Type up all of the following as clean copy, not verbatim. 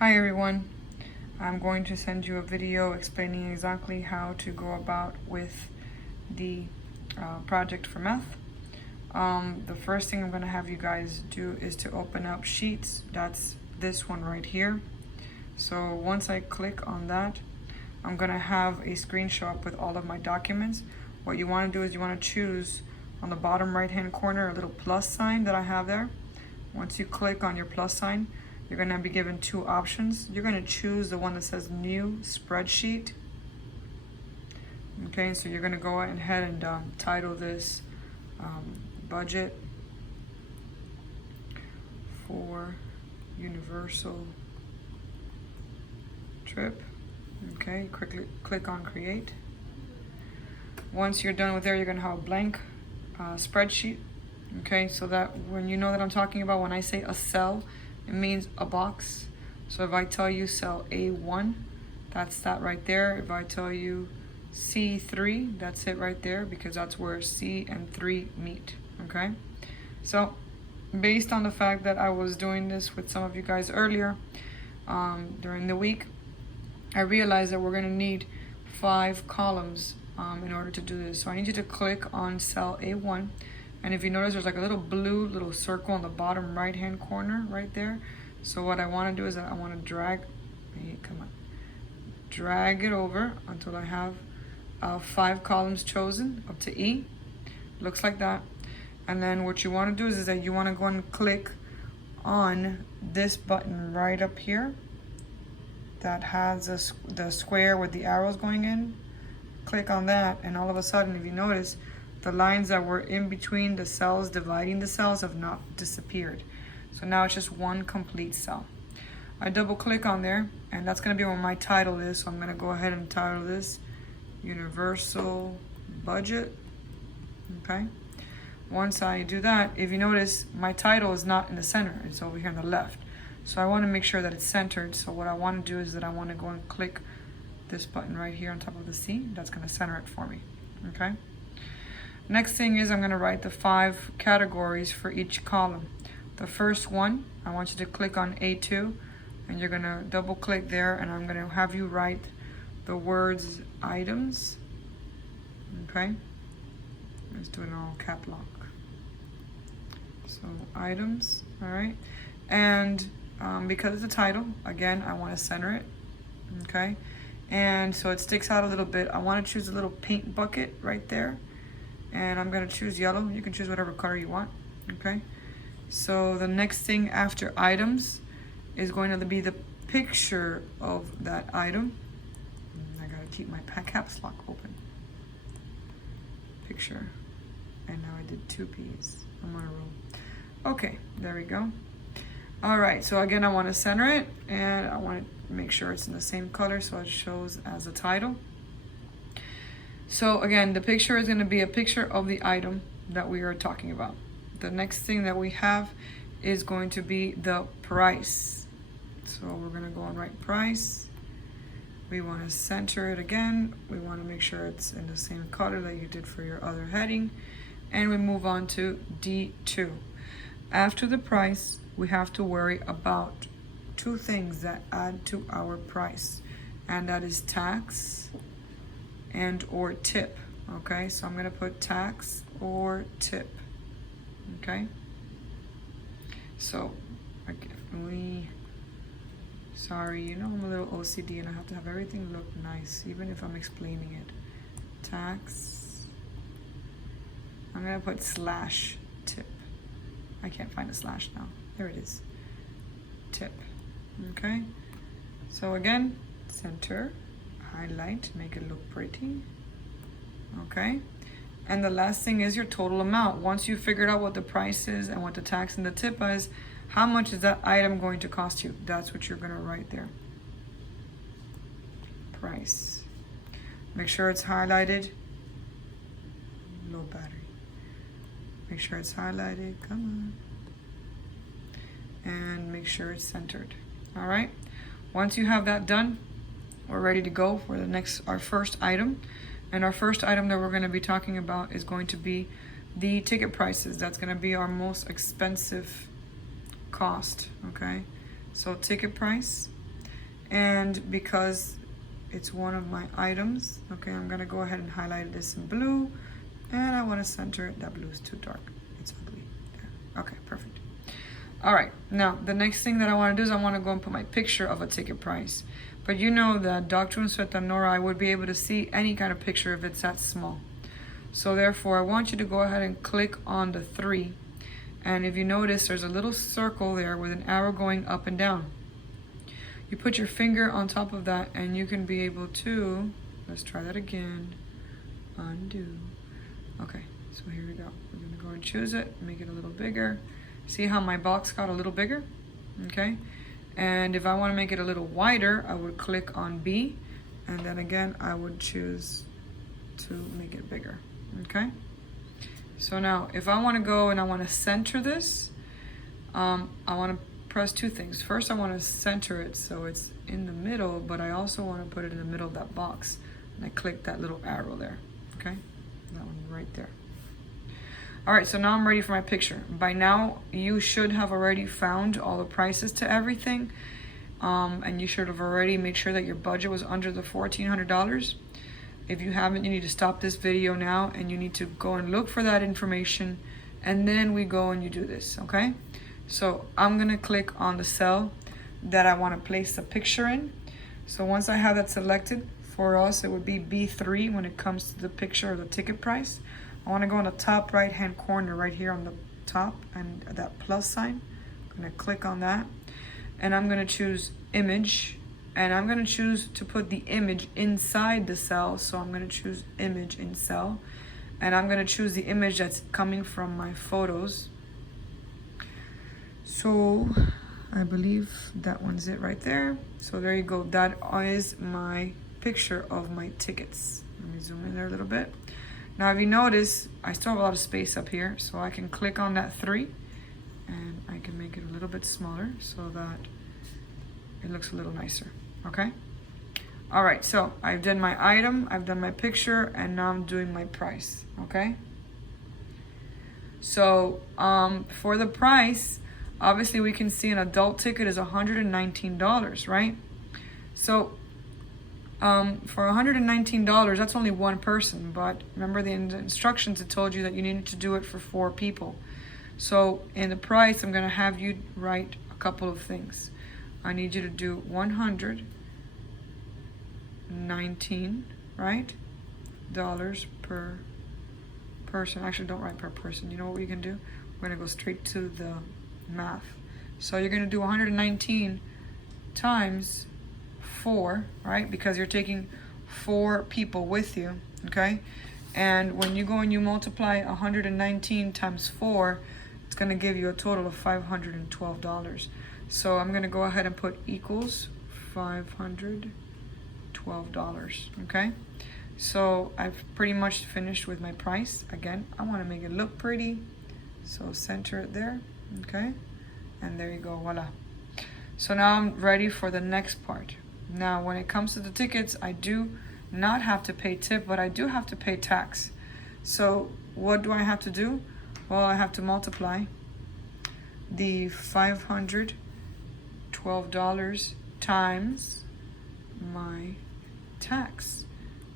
Hi everyone, I'm going to send you a video explaining exactly how to go about with the project for meth. The first thing I'm going to have you guys do is to open up Sheets. That's this one right here. So once I click on that, I'm going to have a screen show up with all of my documents. What you want to do is you want to choose on the bottom right hand corner a little plus sign that I have there. Once you click on your plus sign, you're going to be given two options. You're going to choose the one that says New Spreadsheet. Okay, so you're going to go ahead and title this Budget for Universal Trip. Okay, click on Create. Once you're done with there, you're going to have a blank spreadsheet. Okay, so that when you know that I'm talking about when I say a cell, it means a box. So if I tell you cell A1, that's that right there. If I tell you C3, that's it right there, because that's where C and 3 meet. Okay, so based on the fact that I was doing this with some of you guys earlier during the week, I realized that we're going to need 5 columns in order to do this. So I need you to click on cell A1. And if you notice, there's like a little circle on the bottom right hand corner right there. So what I want to do is that I want to drag it over until I have 5 columns chosen up to E. Looks like that. And then what you want to do is that you want to go and click on this button right up here that has the square with the arrows going in. Click on that, and all of a sudden, if you notice, the lines that were in between the cells dividing the cells have not disappeared. So now it's just one complete cell. I double click on there, and that's going to be where my title is. So I'm going to go ahead and title this Universal Budget. Okay. Once I do that, if you notice, my title is not in the center. It's over here on the left. So I want to make sure that it's centered. So what I want to do is that I want to go and click this button right here on top of the C. That's going to center it for me. Okay. Next thing is I'm going to write the 5 categories for each column. The first one, I want you to click on A2, and you're going to double click there, and I'm going to have you write the words items. Okay. Let's do it in all cap lock. So items, all right. And because it's a title, again, I want to center it. Okay. And so it sticks out a little bit. I want to choose a little paint bucket right there. And I'm going to choose yellow. You can choose whatever color you want. Okay. So the next thing after items is going to be the picture of that item. I got to keep my caps lock open. Picture. And now I did 2 P's. I'm on a roll. Okay, there we go. All right, so again, I want to center it, and I want to make sure it's in the same color so it shows as a title. So again, the picture is going to be a picture of the item that we are talking about. The next thing that we have is going to be the price. So we're going to go and write price. We want to center it again. We want to make sure it's in the same color that you did for your other heading. And we move on to D2. After the price, we have to worry about 2 things that add to our price, and that is tax and or tip. Okay, so I'm going to put tax or tip. Okay, so again, sorry, you know I'm a little OCD and I have to have everything look nice, even if I'm explaining it. Tax, I'm going to put slash tip. I can't find a slash now. There it is. Tip. Okay. So again, center, highlight, make it look pretty. Okay. And the last thing is your total amount. Once you figured out what the price is and what the tax and the tip is, how much is that item going to cost you? That's what you're going to write there. Price. Make sure it's highlighted. Low battery. Make sure it's highlighted. Come on. And make sure it's centered. All right. Once you have that done, we're ready to go for our first item. And our first item that we're going to be talking about is going to be the ticket prices. That's going to be our most expensive cost. Okay. So ticket price, And because it's one of my items, okay, I'm gonna go ahead and highlight this in blue, and I want to center it. That blue is too dark, it's ugly. There. Okay, perfect. All right, now the next thing that I want to do is I want to go and put my picture of a ticket price. But you know that Dr. Unsueta Nora, I would be able to see any kind of picture if it's that small. So therefore, I want you to go ahead and click on the 3. And if you notice, there's a little circle there with an arrow going up and down. You put your finger on top of that and you can be able to, let's try that again, undo. Okay, so here we go. We're gonna go and choose it, make it a little bigger. See how my box got a little bigger? Okay, and if I wanna make it a little wider, I would click on B, and then again, I would choose to make it bigger, okay? So now, if I wanna go and I wanna center this, I wanna press 2 things. First, I wanna center it so it's in the middle, but I also wanna put it in the middle of that box. And I click that little arrow there, okay? That one right there. All right, so now I'm ready for my picture. By now, you should have already found all the prices to everything. And you should have already made sure that your budget was under the $1,400. If you haven't, you need to stop this video now and you need to go and look for that information, and then we go and you do this, okay? So I'm gonna click on the cell that I wanna place the picture in. So once I have that selected, for us it would be B3 when it comes to the picture or the ticket price. I wanna go on the top right hand corner right here on the top and that plus sign. I'm gonna click on that and I'm gonna choose image, and I'm gonna choose to put the image inside the cell. So I'm gonna choose image in cell, and I'm gonna choose the image that's coming from my photos. So I believe that one's it right there. So there you go. That is my picture of my tickets. Let me zoom in there a little bit. Now, if you notice, I still have a lot of space up here, so I can click on that 3 and I can make it a little bit smaller so that it looks a little nicer, okay? All right, so I've done my item, I've done my picture, and now I'm doing my price, okay? So for the price, obviously we can see an adult ticket is $119, right? So for $119, that's only one person, but remember the instructions, it told you that you needed to do it for 4 people. So in the price, I'm gonna have you write a couple of things. I need you to do 119, right? Dollars per person. Actually, don't write per person. You know what we can do? We're gonna go straight to the math. So you're gonna do 119 times 4, right? Because you're taking 4 people with you, okay? And when you go and you multiply 119 times 4, it's gonna give you a total of $512. So I'm gonna go ahead and put equals $512, okay? So I've pretty much finished with my price. Again, I wanna make it look pretty, so center it there, okay? And there you go, voila. So now I'm ready for the next part. Now, when it comes to the tickets, I do not have to pay tip, but I do have to pay tax. So what do I have to do? Well, I have to multiply the $512 times my tax.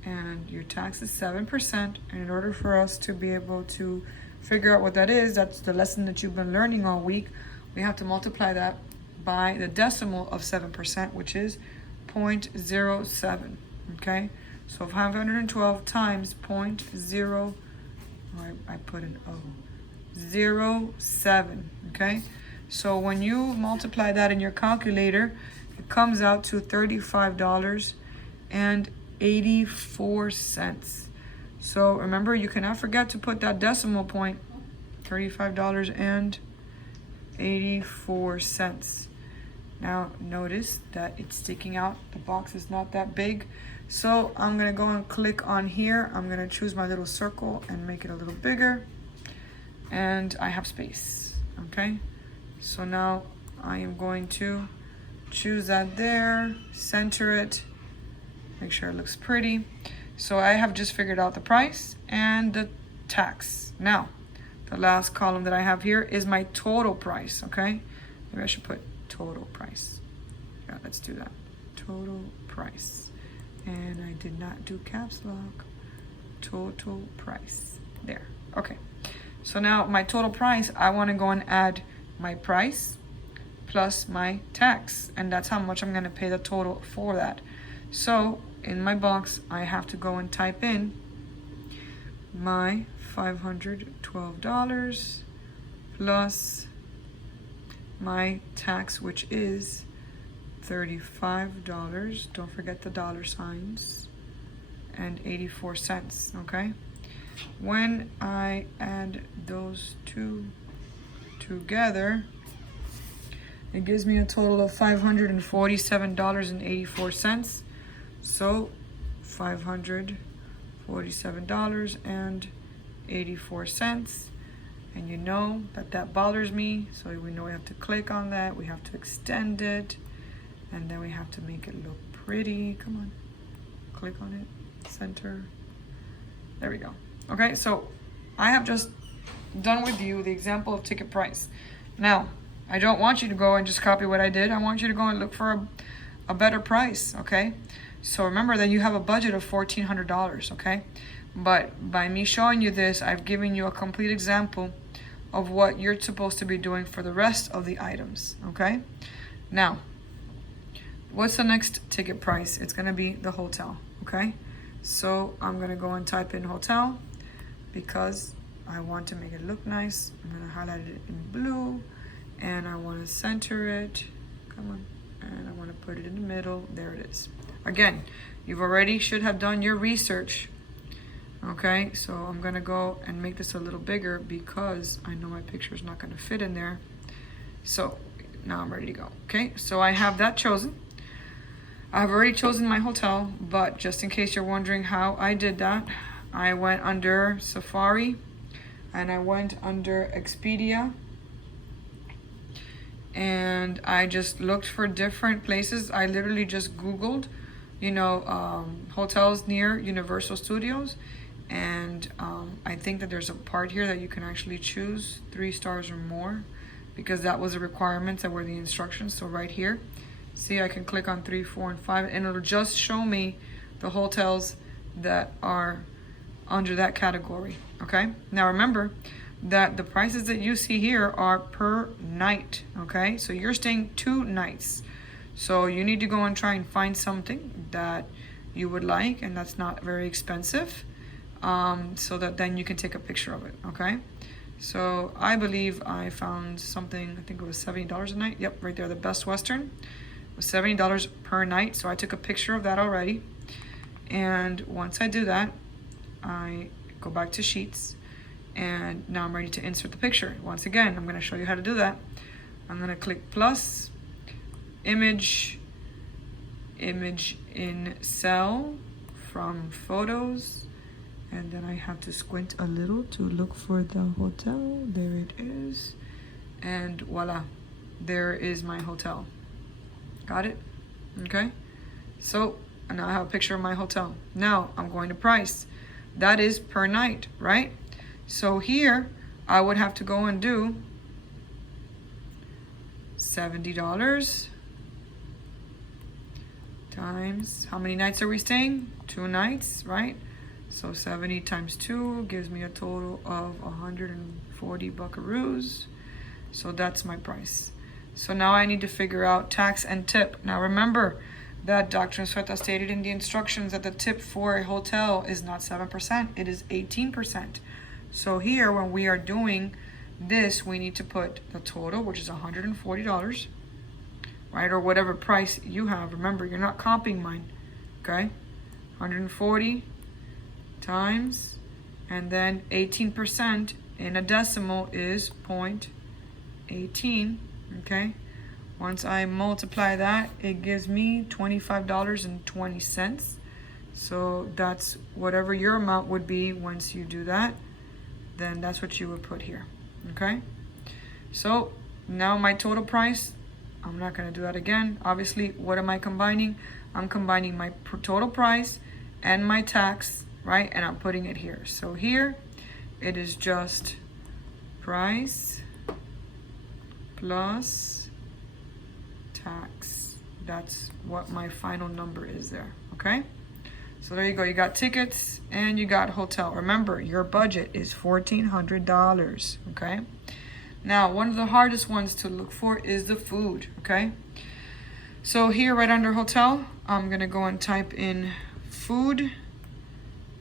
And your tax is 7%. And in order for us to be able to figure out what that is, that's the lesson that you've been learning all week, we have to multiply that by the decimal of 7%, which is 0.07, okay? So 512 times 0.0, I put an O, 07, okay? So when you multiply that in your calculator, it comes out to $35.84. So remember, you cannot forget to put that decimal point, $35.84. Now notice that it's sticking out. The box is not that big. So I'm gonna go and click on here. I'm gonna choose my little circle and make it a little bigger. And I have space, okay? So now I am going to choose that there, center it, make sure it looks pretty. So I have just figured out the price and the tax. Now, the last column that I have here is my total price, okay? Maybe I should put total price. Yeah, let's do that. total price. And I did not do caps lock. Total price. There. Okay. So now my total price, I want to go and add my price plus my tax. And that's how much I'm going to pay the total for that. So in my box, I have to go and type in my $512 plus my tax, which is $35. Don't forget the dollar signs, and 84 cents. Okay. When I add those two together, it gives me a total of $547.84. So $547.84. And you know that bothers me, so we know we have to click on that, we have to extend it, and then we have to make it look pretty. Come on, click on it, center. There we go. Okay, so I have just done with you the example of ticket price. Now, I don't want you to go and just copy what I did. I want you to go and look for a better price, okay? So remember that you have a budget of $1,400, okay? But by me showing you this, I've given you a complete example of what you're supposed to be doing for the rest of the items, okay? Now, what's the next ticket price? It's gonna be the hotel, okay? So I'm gonna go and type in hotel because I want to make it look nice. I'm gonna highlight it in blue and I wanna center it, come on, and I wanna put it in the middle, there it is. Again, you've already should have done your research. Okay, so I'm gonna go and make this a little bigger because I know my picture is not gonna fit in there. So now I'm ready to go. Okay, so I have that chosen. I've already chosen my hotel, but just in case you're wondering how I did that, I went under Safari and I went under Expedia and I just looked for different places. I literally just Googled, hotels near Universal Studios. And I think that there's a part here that you can actually choose 3 stars or more because that was a requirement that were the instructions. So right here, see, I can click on 3, 4, and 5 and it'll just show me the hotels that are under that category, okay? Now remember that the prices that you see here are per night, okay? So you're staying 2 nights. So you need to go and try and find something that you would like and that's not very expensive. So that then you can take a picture of it, okay? So I believe I found something, I think it was $70 a night. Yep, right there, the Best Western. It was $70 per night, so I took a picture of that already. And once I do that, I go back to Sheets, and now I'm ready to insert the picture. Once again, I'm gonna show you how to do that. I'm gonna click plus, image in cell from photos, and then I have to squint a little to look for the hotel. There it is. And voila, there is my hotel. Got it? Okay. So now I have a picture of my hotel. Now I'm going to price. That is per night, right? So here I would have to go and do $70 times, how many nights are we staying? 2 nights, right? So 70 times 2 gives me a total of 140 buckaroos. So that's my price. So now I need to figure out tax and tip. Now remember that Dr. Sweta stated in the instructions that the tip for a hotel is not 7%, it is 18%. So here when we are doing this, we need to put the total, which is $140, right? Or whatever price you have. Remember, you're not comping mine, okay? 140 times, and then 18% in a decimal is 0.18, okay? Once I multiply that, it gives me $25.20. So that's whatever your amount would be once you do that, then that's what you would put here, okay? So now my total price, I'm not gonna do that again. Obviously, what am I combining? I'm combining my total price and my tax, right? And I'm putting it here. So here, it is just price plus tax. that's what my final number is there, okay? So there you go, you got tickets and you got hotel. Remember, your budget is $1,400, okay? Now, one of the hardest ones to look for is the food, okay? So here, right under hotel, I'm gonna go and type in food.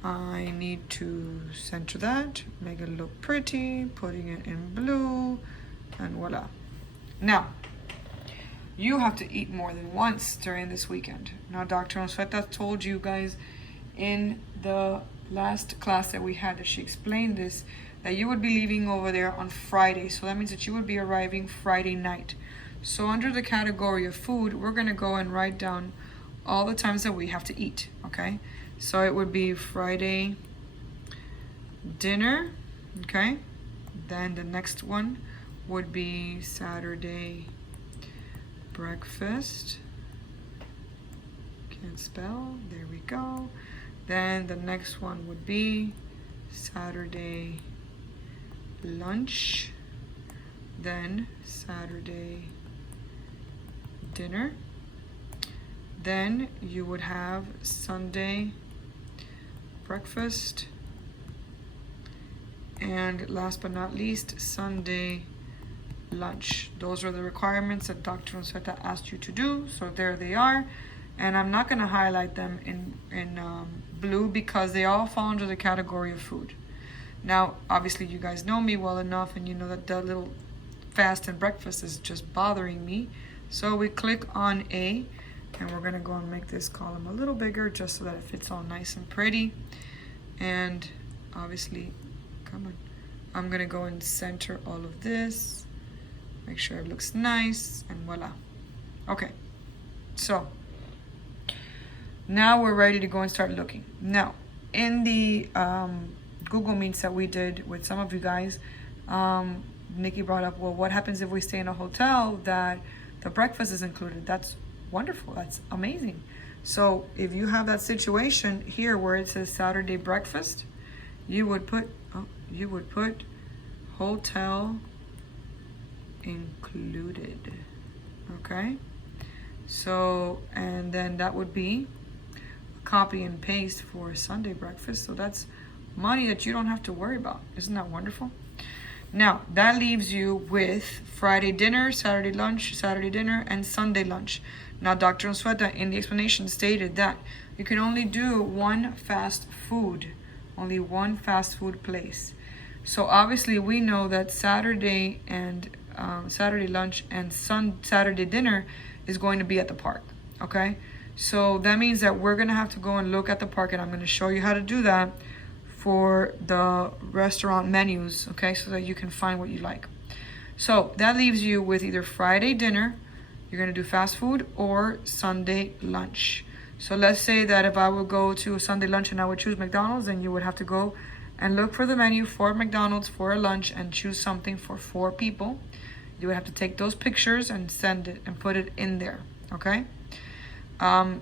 I need to center that, make it look pretty, putting it in blue, and voila. Now, you have to eat more than once during this weekend. Now, Dr. Onsweta told you guys in the last class that we had that she explained this, that you would be leaving over there on Friday. So that means that you would be arriving Friday night. So under the category of food, we're gonna go and write down all the times that we have to eat, okay? So it would be Friday dinner, okay? Then the next one would be Saturday breakfast. Can't spell, there we go. Then the next one would be Saturday lunch. Then Saturday dinner. Then you would have Sunday breakfast. And last but not least, Sunday lunch. Those are the requirements that Dr. Onsweta asked you to do. So there they are. And I'm not gonna highlight them in blue because they all fall under the category of food. Now, obviously you guys know me well enough and you know that the little fast and breakfast is just bothering me. So we click on A and we're gonna go and make this column a little bigger just so that it fits all nice and pretty. And obviously, come on, I'm gonna go and center all of this, make sure it looks nice, and voila. Okay, so now we're ready to go and start looking. Now, in the Google Meets that we did with some of you guys, Nikki brought up, well, what happens if we stay in a hotel that the breakfast is included? That's wonderful, that's amazing. So if you have that situation here where it says Saturday breakfast, you would put hotel included, okay? So, and then that would be copy and paste for Sunday breakfast. So that's money that you don't have to worry about. Isn't that wonderful? Now, that leaves you with Friday dinner, Saturday lunch, Saturday dinner, and Sunday lunch. Now, Dr. Onsweta in the explanation stated that you can only do one fast food, only one fast food place. So obviously we know that Saturday and Saturday lunch and Saturday dinner is going to be at the park, okay? So that means that we're gonna have to go and look at the park, and I'm gonna show you how to do that for the restaurant menus, okay, so that you can find what you like. So that leaves you with either Friday dinner, you're gonna do fast food, or Sunday lunch. So let's say that if I would go to a Sunday lunch and I would choose McDonald's, then you would have to go and look for the menu for McDonald's for a lunch and choose something for 4 people. You would have to take those pictures and send it and put it in there, okay?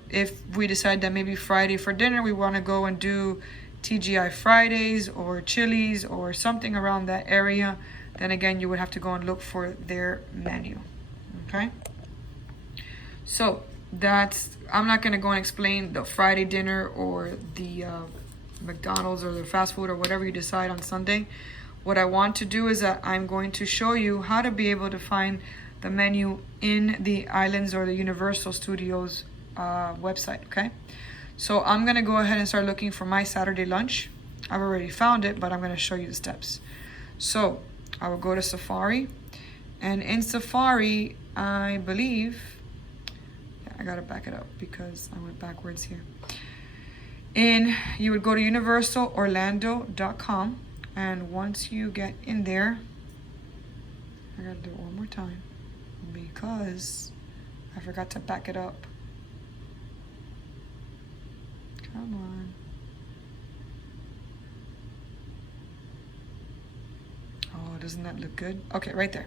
If we decide that maybe Friday for dinner, we wanna go and do TGI Fridays or Chili's or something around that area, then again, you would have to go and look for their menu, okay? So that's, I'm not gonna go and explain the Friday dinner or the McDonald's or the fast food or whatever you decide on Sunday. What I want to do is that I'm going to show you how to be able to find the menu in the Islands or the Universal Studios website, okay? So I'm gonna go ahead and start looking for my Saturday lunch. I've already found it, but I'm gonna show you the steps. So I will go to Safari, and in Safari, I believe, yeah, I gotta back it up because I went backwards here. You would go to universalorlando.com, and once you get in there, I gotta do it one more time because I forgot to back it up. Come on. Oh, doesn't that look good? Okay, right there.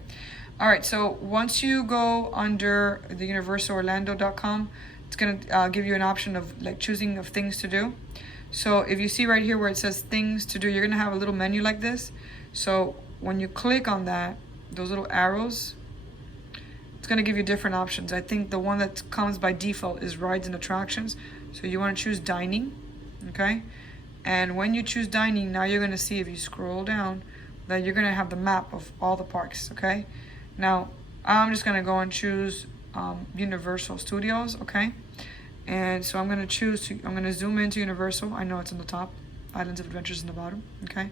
All right, so once you go under the universalorlando.com, it's gonna give you an option of like choosing of things to do. So if you see right here where it says things to do, you're gonna have a little menu like this. So when you click on that, those little arrows, it's going to give you different options. I think the one that comes by default is rides and attractions. So you want to choose dining, okay? And when you choose dining, now you're going to see, if you scroll down, that you're going to have the map of all the parks, okay? Now, I'm just going to go and choose Universal Studios, okay? And so I'm going to zoom into Universal. I know it's on the top. Islands of Adventures in the bottom, okay?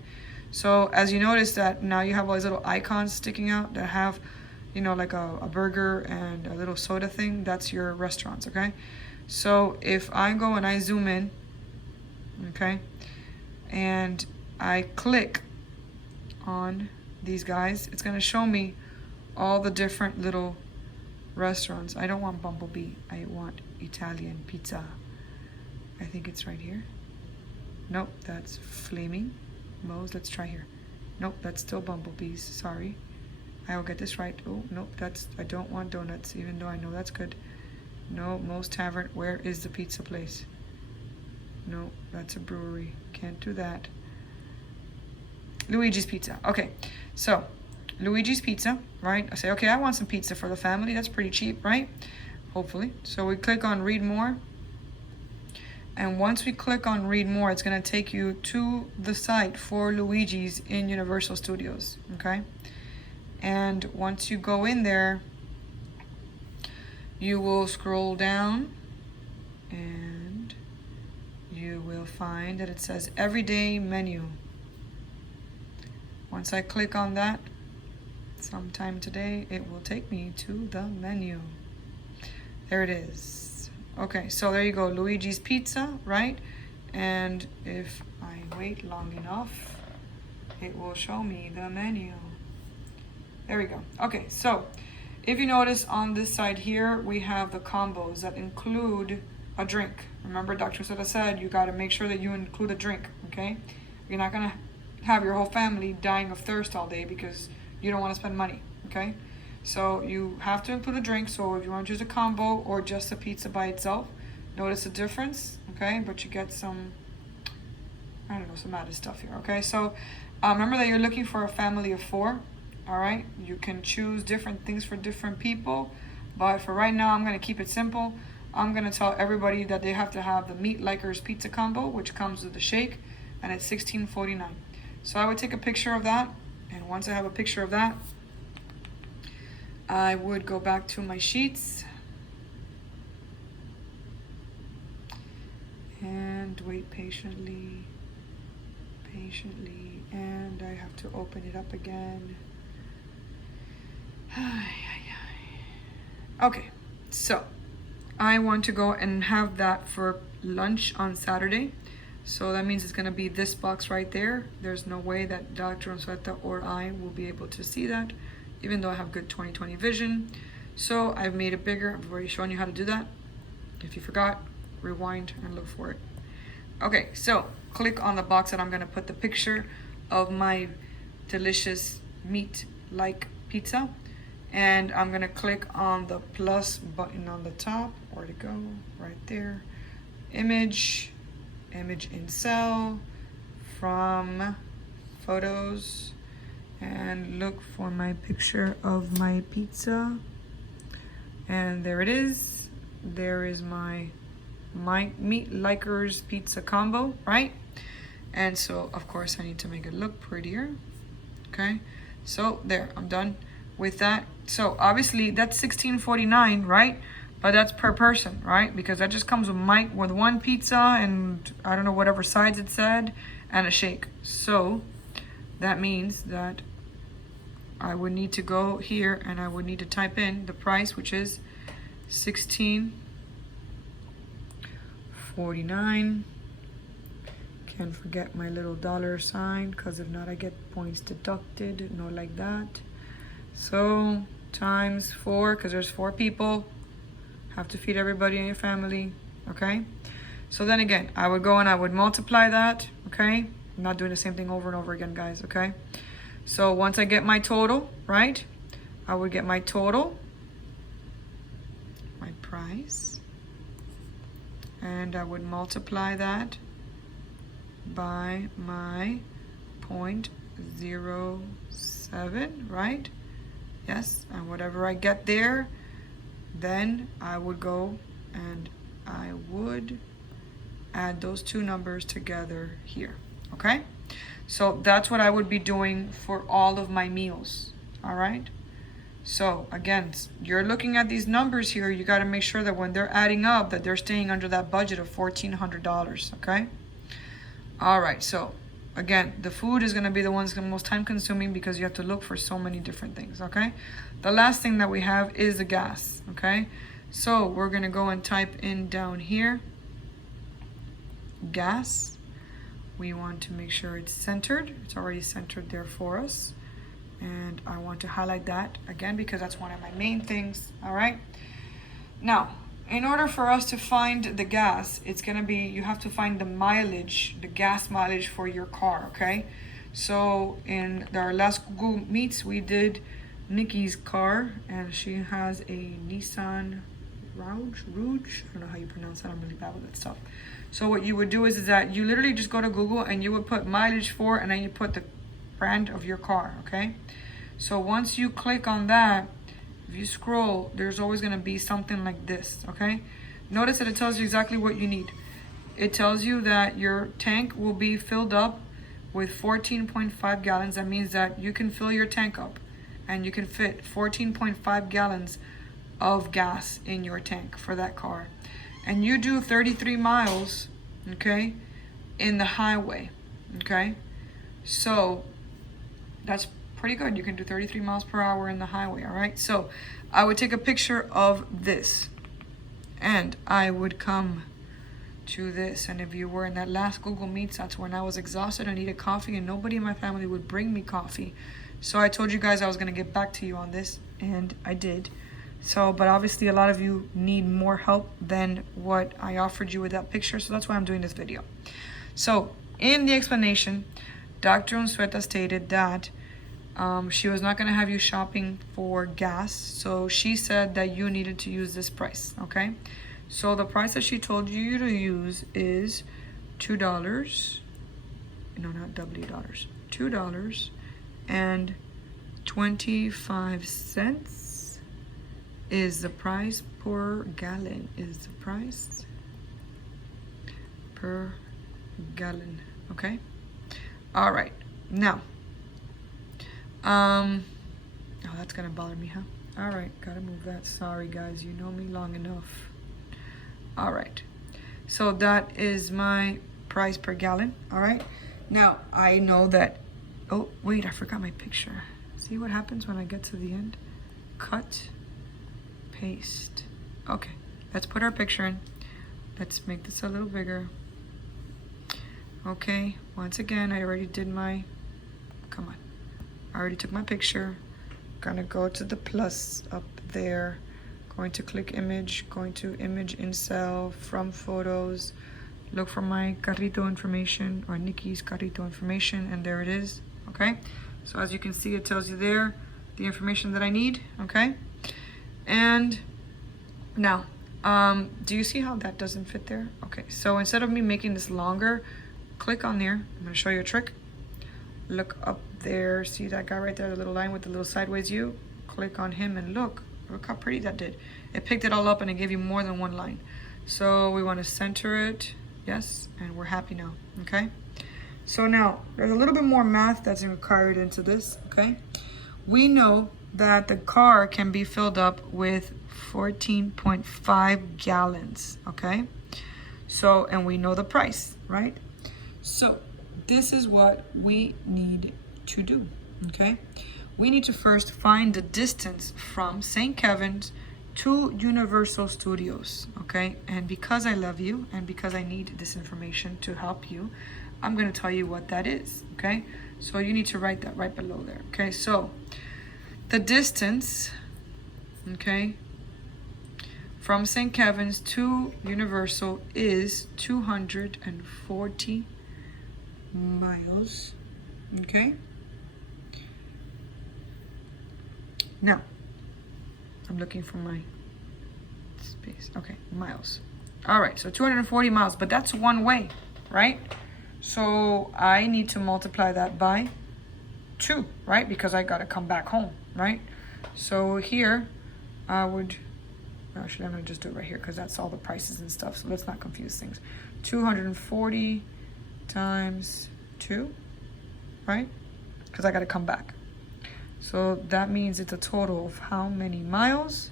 So as you notice that now you have all these little icons sticking out that have, you know, like a burger and a little soda thing. That's your restaurants, okay? So if I go and I zoom in, okay, and I click on these guys, it's gonna show me all the different little restaurants. I don't want Bumblebee, I want Italian pizza. I think it's right here. Nope, that's Flaming Moe's. Let's try here. Nope, that's still Bumblebee's. Sorry. I will get this right. Oh, nope, I don't want donuts, even though I know that's good. No, Moe's Tavern. Where is the pizza place? No, that's a brewery. Can't do that. Luigi's Pizza. Okay, so Luigi's Pizza, right? I say, okay, I want some pizza for the family. That's pretty cheap, right? Hopefully. So we click on Read More. And once we click on Read More, it's going to take you to the site for Luigi's in Universal Studios, okay? And once you go in there, you will scroll down and you will find that it says Everyday Menu. Once I click on that, sometime today, it will take me to the menu. There it is. Okay, so there you go, Luigi's Pizza, right? And if I wait long enough, it will show me the menu. There we go. Okay, so if you notice on this side here, we have the combos that include a drink. Remember, Dr. Sota said you got to make sure that you include a drink, okay? You're not going to have your whole family dying of thirst all day because you don't want to spend money, okay? So you have to include a drink. So if you want to choose a combo or just a pizza by itself, notice the difference, okay? But you get some, I don't know, some added stuff here, okay? So remember that you're looking for a family of 4, all right? You can choose different things for different people, but for right now, I'm going to keep it simple. I'm going to tell everybody that they have to have the Meat Likers Pizza Combo, which comes with the shake, and it's $16.49. So I would take a picture of that, and once I have a picture of that, I would go back to my sheets and wait patiently, and I have to open it up again. Okay, so I want to go and have that for lunch on Saturday. So that means it's gonna be this box right there. There's no way that Dr. Unsueta or I will be able to see that, even though I have good 20/20 vision. So I've made it bigger. I've already shown you how to do that. If you forgot, rewind and look for it. Okay, so click on the box that I'm gonna put the picture of my delicious meat-like pizza. And I'm gonna click on the plus button on the top. Where'd it go? Right there. Image in cell, from photos, and look for my picture of my pizza. And there it is. There is my Meat Likers Pizza Combo, right? And so of course I need to make it look prettier. Okay, so there, I'm done with that. So obviously that's $16.49, right? But that's per person, right? Because that just comes with one pizza and I don't know, whatever sides it said, and a shake. So that means that I would need to go here and I would need to type in the price, which is $16.49. Can't forget my little dollar sign, because if not I get points deducted, no, like that. So times 4, because there's 4 people, have to feed everybody in your family, okay? So then again, I would go and I would multiply that, okay? I'm not doing the same thing over and over again, guys, okay? So once I get my total, right, I would get my total, my price, and I would multiply that by my 0.07, right? Yes, and whatever I get there, then I would go and I would add those two numbers together here, okay? So that's what I would be doing for all of my meals, all right? So again, you're looking at these numbers here. You got to make sure that when they're adding up, that they're staying under that budget of $1,400, okay? All right, so again, the food is going to be the one that's most time consuming because you have to look for so many different things, okay? The last thing that we have is the gas, okay? So we're going to go and type in down here, gas. We want to make sure it's centered. It's already centered there for us. And I want to highlight that again because that's one of my main things, all right? Now, in order for us to find the gas, it's gonna be, you have to find the mileage, the gas mileage for your car, okay? So in our last Google Meets, we did Nikki's car, and she has a Nissan Rouge? I don't know how you pronounce that, I'm really bad with that stuff. So what you would do is that you literally just go to Google and you would put mileage for, and then you put the brand of your car, okay? So once you click on that, if you scroll, there's always going to be something like this, okay? Notice that it tells you exactly what you need. It tells you that your tank will be filled up with 14.5 gallons. That means that you can fill your tank up and you can fit 14.5 gallons of gas in your tank for that car. And you do 33 miles, okay, in the highway, okay? So that's pretty good. You can do 33 miles per hour in the highway, all right? So I would take a picture of this and I would come to this. And if you were in that last Google Meets, that's when I was exhausted. I needed coffee and nobody in my family would bring me coffee. So I told you guys I was gonna get back to you on this, and I did. So, but obviously a lot of you need more help than what I offered you with that picture. So that's why I'm doing this video. So in the explanation, Dr. Unzueta stated that she was not going to have you shopping for gas. So she said that you needed to use this price, okay? So the price that she told you to use is $2. No, not W dollars. $2.25 is the price per gallon. Is the price per gallon, okay? All right, now, oh, that's gonna bother me, huh? All right, gotta move that. Sorry, guys, you know me long enough. All right, so that is my price per gallon, all right? Now, I know that, oh, wait, I forgot my picture. See what happens when I get to the end? Cut, paste. Okay, let's put our picture in. Let's make this a little bigger. Okay, once again, I already did my, come on. I already took my picture. Gonna go to the plus up there. Going to click image, going to image in cell, from photos. Look for my carrito information or Nikki's carrito information, and there it is, okay? So as you can see, it tells you there the information that I need, okay? And now, do you see how that doesn't fit there? Okay, so instead of me making this longer, click on there. I'm gonna show you a trick. Look up there, see that guy right there, the little line with the little sideways U? Click on him and look how pretty that did. It picked it all up and it gave you more than one line. So we want to center it, yes, and we're happy now, okay? So now, there's a little bit more math that's required into this, okay? We know that the car can be filled up with 14.5 gallons, okay? So, and we know the price, right? So, this is what we need to do, okay? We need to first find the distance from St. Kevin's to Universal Studios, okay? And because I love you and because I need this information to help you, I'm gonna tell you what that is, okay? So you need to write that right below there, okay? So the distance, okay, from St. Kevin's to Universal is 240 miles, okay? Now, I'm looking for my space. Okay, miles. All right, so 240 miles, but that's one way, right? So I need to multiply that by 2, right? Because I gotta come back home, right? So here, I would Actually, I'm gonna just do it right here because that's all the prices and stuff, so let's not confuse things. 240 times 2, right? Because I gotta come back. So that means it's a total of how many miles?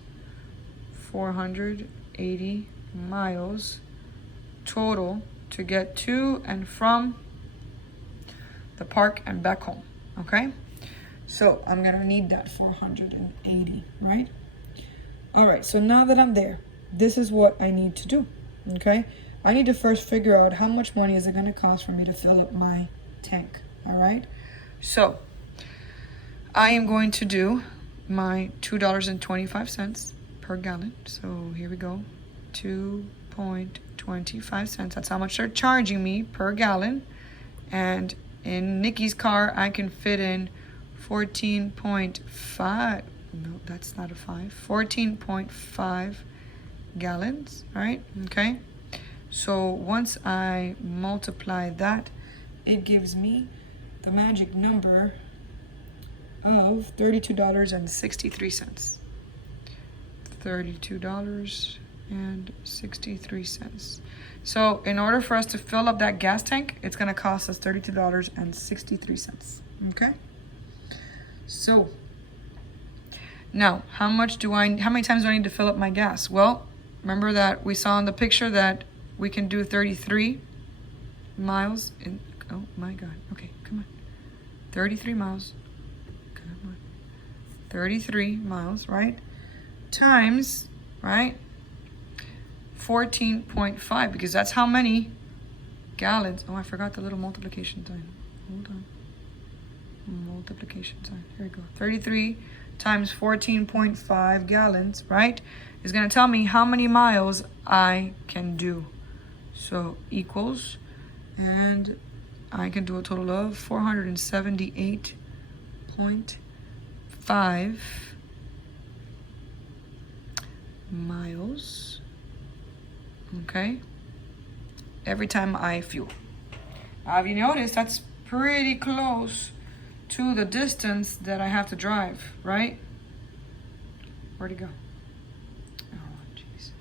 480 miles total to get to and from the park and back home, okay? So I'm gonna need that 480, right? All right, so now that I'm there, this is what I need to do, okay? I need to first figure out how much money is it gonna cost for me to fill up my tank, all right? So I am going to do my $2.25 per gallon. So here we go, 2.25 cents. That's how much they're charging me per gallon. And in Nikki's car, I can fit in 14.5, no, that's not a 5, 14.5 gallons, right? Okay. So once I multiply that, it gives me the magic number of $32.63. $32.63. So in order for us to fill up that gas tank, it's gonna cost us $32.63. Okay. So now, how many times do I need to fill up my gas? Well, remember that we saw in the picture that we can do 33 miles in, oh my God, okay, come on. 33 miles, come on. 33 miles, right? Times, right? 14.5, because that's how many gallons. Oh, I forgot the little multiplication sign. Hold on. Multiplication sign. Here we go. 33 times 14.5 gallons, right, is going to tell me how many miles I can do. So equals, and I can do a total of 478.5 miles, okay, every time I fuel. Now, have you noticed that's pretty close to the distance that I have to drive, right? Where'd it go? Oh, jeez.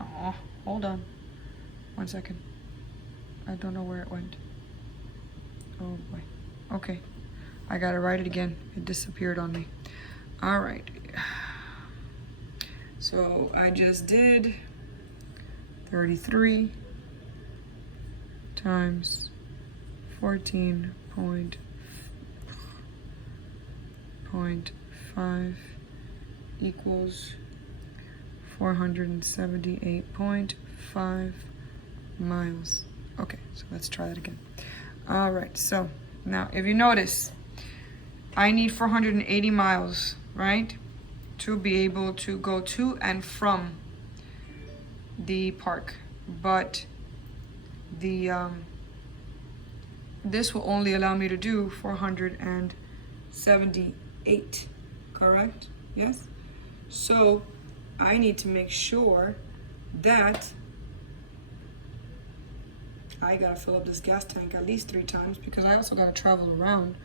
Oh, hold on. 1 second. I don't know where it went. Oh boy. Okay. I gotta write it again. It disappeared on me. All right. So I just did 33 times 14.5 equals 478.5 miles. Okay, so let's try that again. All right, so now if you notice, I need 480 miles, right, to be able to go to and from the park. But the this will only allow me to do 478, correct? Yes. So I need to make sure that I gotta fill up this gas tank at least 3 times, because I also gotta travel around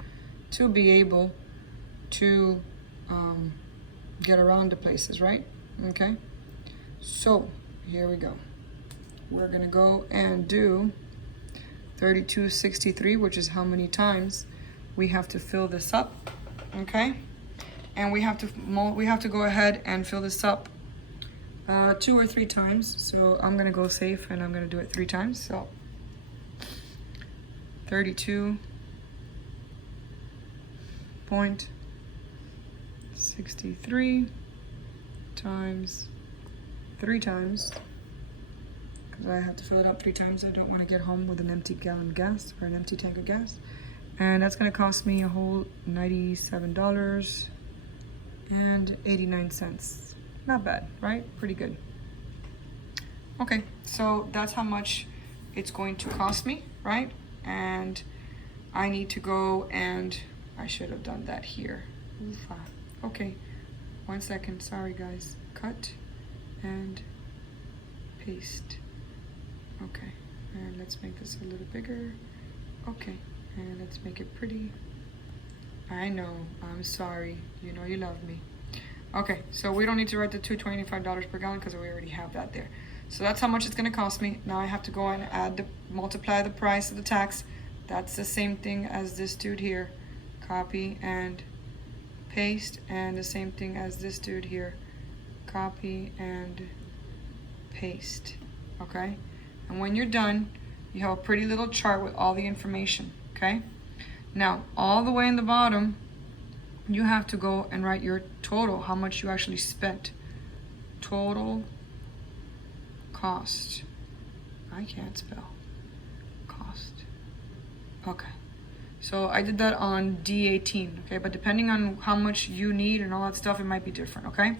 to be able to get around to places, right? Okay. So here we go. We're gonna go and do 3263, which is how many times we have to fill this up, okay? And we have to go ahead and fill this up 2 or 3 times. So I'm gonna go safe and I'm gonna do it 3 times. So 32.63 times 3 times, because I have to fill it up 3 times. I don't want to get home with an empty gallon of gas or an empty tank of gas. And that's going to cost me a whole $97.89. Not bad, right? Pretty good. Okay, so that's how much it's going to cost me, right? And I need to go and I should have done that here. Oofa. Okay, 1 second. Sorry, guys. Cut and paste. Okay, and let's make this a little bigger. Okay, and let's make it pretty. I know, I'm sorry. You know you love me. Okay, so we don't need to write the $225 per gallon because we already have that there. So that's how much it's gonna cost me. Now I have to go and multiply the price of the tax. That's the same thing as this dude here. Copy and paste, and the same thing as this dude here. Copy and paste, okay? And when you're done, you have a pretty little chart with all the information, okay? Now, all the way in the bottom, you have to go and write your total, how much you actually spent. Total cost. I can't spell. Cost. Okay. So I did that on D18, okay? But depending on how much you need and all that stuff, it might be different, okay?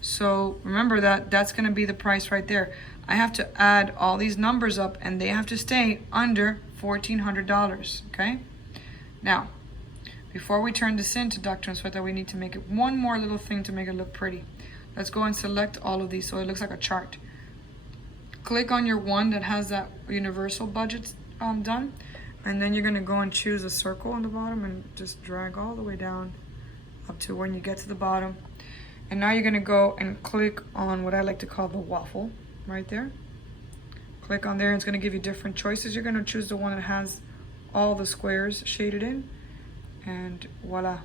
So remember that that's gonna be the price right there. I have to add all these numbers up and they have to stay under $1,400, okay? Now, before we turn this into Dr. Unsueta, we need to make it one more little thing to make it look pretty. Let's go and select all of these so it looks like a chart. Click on your one that has that universal budget done, and then you're gonna go and choose a circle on the bottom and just drag all the way down up to when you get to the bottom. And now you're gonna go and click on what I like to call the waffle right there. Click on there, and it's gonna give you different choices. You're gonna choose the one that has all the squares shaded in, and voila,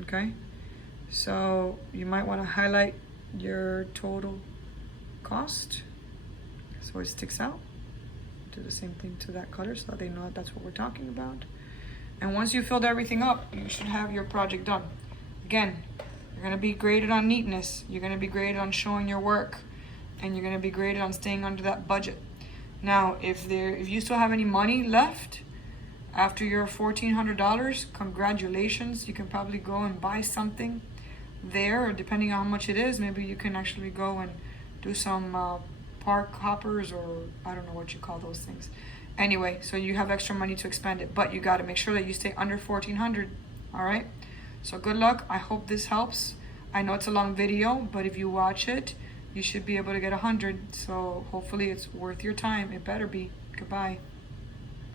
okay? So you might wanna highlight your total cost so it sticks out. Do the same thing to that color so that they know that that's what we're talking about. And once you filled everything up, you should have your project done. Again, you're gonna be graded on neatness, you're gonna be graded on showing your work, and you're gonna be graded on staying under that budget. Now, if you still have any money left after your $1,400, congratulations. You can probably go and buy something there, or depending on how much it is, maybe you can actually go and do some park hoppers, or I don't know what you call those things. Anyway, so you have extra money to expend it, but you got to make sure that you stay under 1,400. All right, so good luck. I hope this helps. I know it's a long video, but if you watch it, you should be able to get 100. So hopefully it's worth your time. It better be. Goodbye.